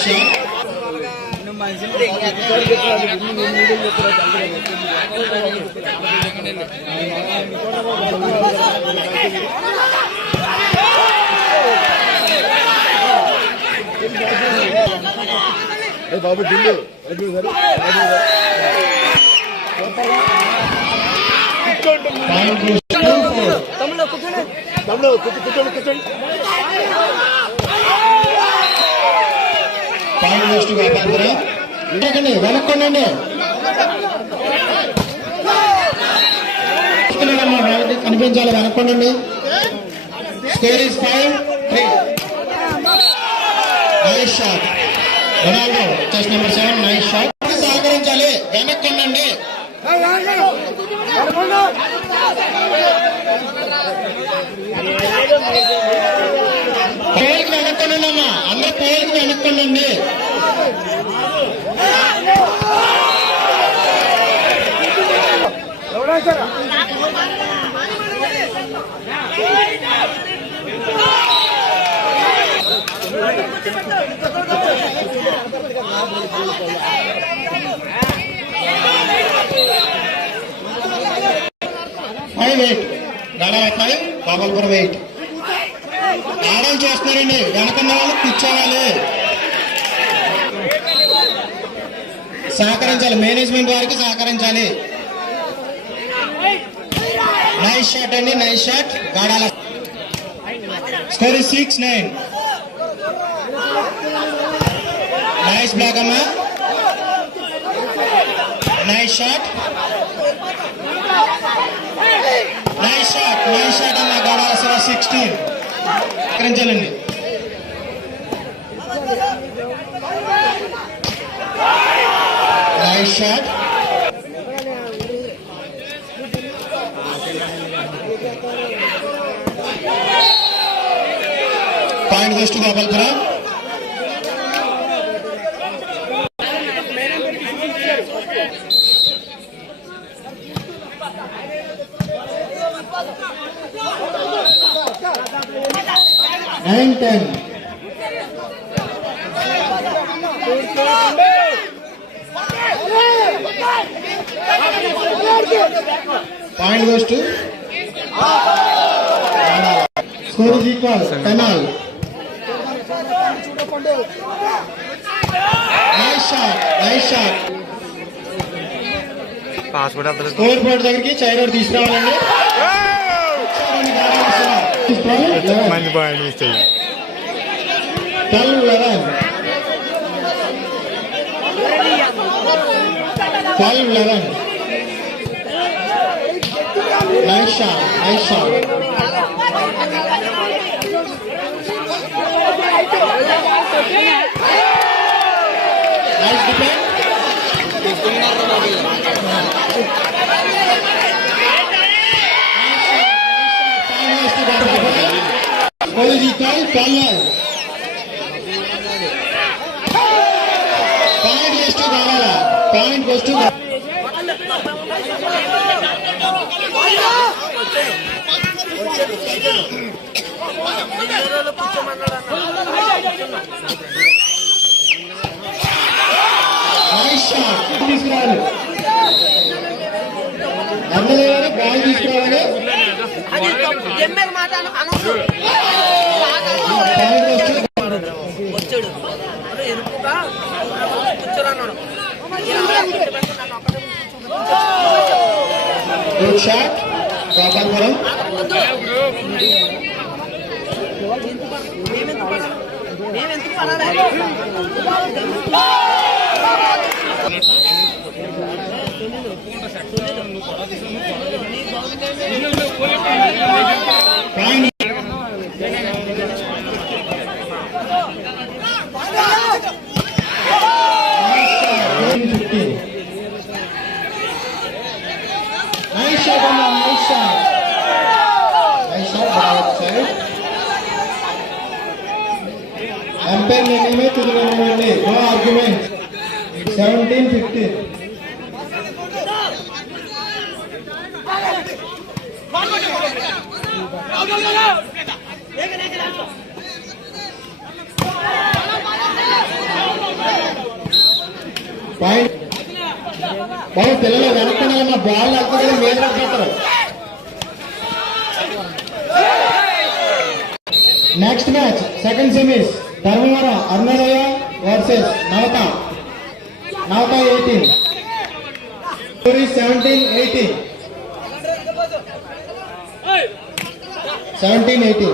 nice shot. బాబు దిల్లు వెనక్కండి కనిపించాలి వెనక్కండి score is 5-3 nice shot Ronaldo chest number 7 nice shot సహకరించాలి వెనక్కండి పేరుకి వెనక్కండి అమ్మా అందరూ పేరుకి వెనక్కండి బాబల్పురం 8 ఆడలు చేస్తున్నారండి వెనకన్న వాళ్ళు కూర్చోవాలి సహకరించాలి మేనేజ్మెంట్ వారికి సహకరించాలి నైస్ షాట్ అండి నైస్ షాట్ గాడాల స్కోర్ 6-9 నైస్ బ్లాక్ అమ్మా నైస్ షాట్ నైస్ షాట్ అమ్మా గాడాల 16 సహకరించాలండి nice shot point goes to Gopalpuram nine 10 Point goes to score is equal. Penal. Nice shot. Nice shot. Score board దగ్గరికి చైరోడ్ తీసుకురావాలండి. మంచి పాయింట్ మిస్ అయ్యి 12-11. Nice shot. Nice shot. Nice defense. Score is equal. 12. Point goes to Gawala. Point goes to Gawala. Nice shot. తీసుకురావాలి అందరూ బాల్ తీసుకురావాలి good shot Gopalpuram Nice shot, nice shot. Nice shot, outside. Umpire name में तुझे number no argument. 17-15. పాయింట్ బాబు పిల్లలు వెనక్కున్నాయి మా బాల్ వెళ్తారు మీద పడిపోతారు. Next match second semis Dharmavaram Arunodaya వర్సెస్ నవత 18. 17-18. 17-18.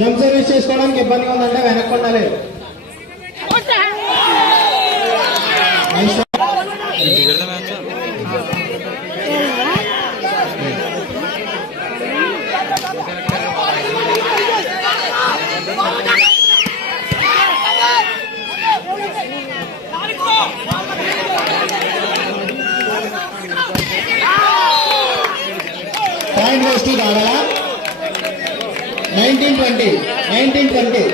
జంప్ సర్వీస్ చేసుకోవడానికి ఇబ్బందిగా ఉందంటే వెనక్కి ఉండాలి. పాయింట్ వేస్ట్ కావాలా. 19-20. 19-20.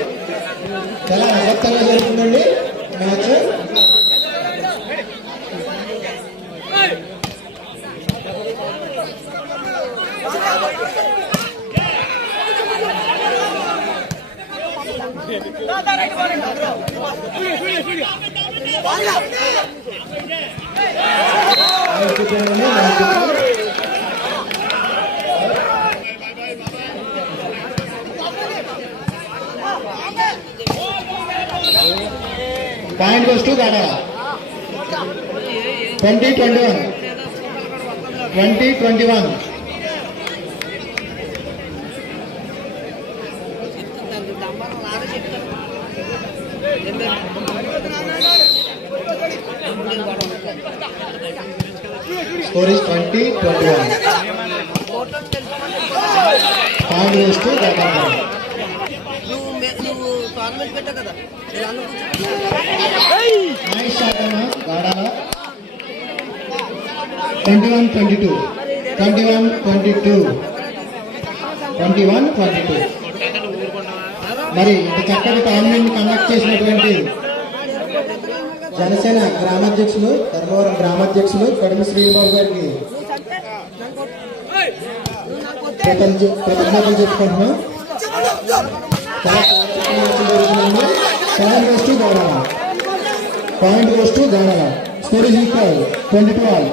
చాలా అసక్తంగా జరుగుతుందండి మ్యాచ్. పాయింట్ వస్తూ కాదా. 20-21. 20-21. Score is 20-21. పాయింట్ వేస్తూ కాదా. నైస్ షాట్ అన్న గాడాల. 21-22. 21-22. 21-22. మరి ఇంత చక్కటి టోర్నమెంట్ కండక్ట్ చేసినటువంటి జనసేన గ్రామాధ్యక్షులు ధర్మవరం గ్రామాధ్యక్షులు కడిమి శ్రీబాబు గారికి కృతజ్ఞతలు చెప్పుకుంటున్నాం. పాయింట్ వస్తూ గాడాల. పాయింట్ వస్తూ Gadala. Score is equal 22-all.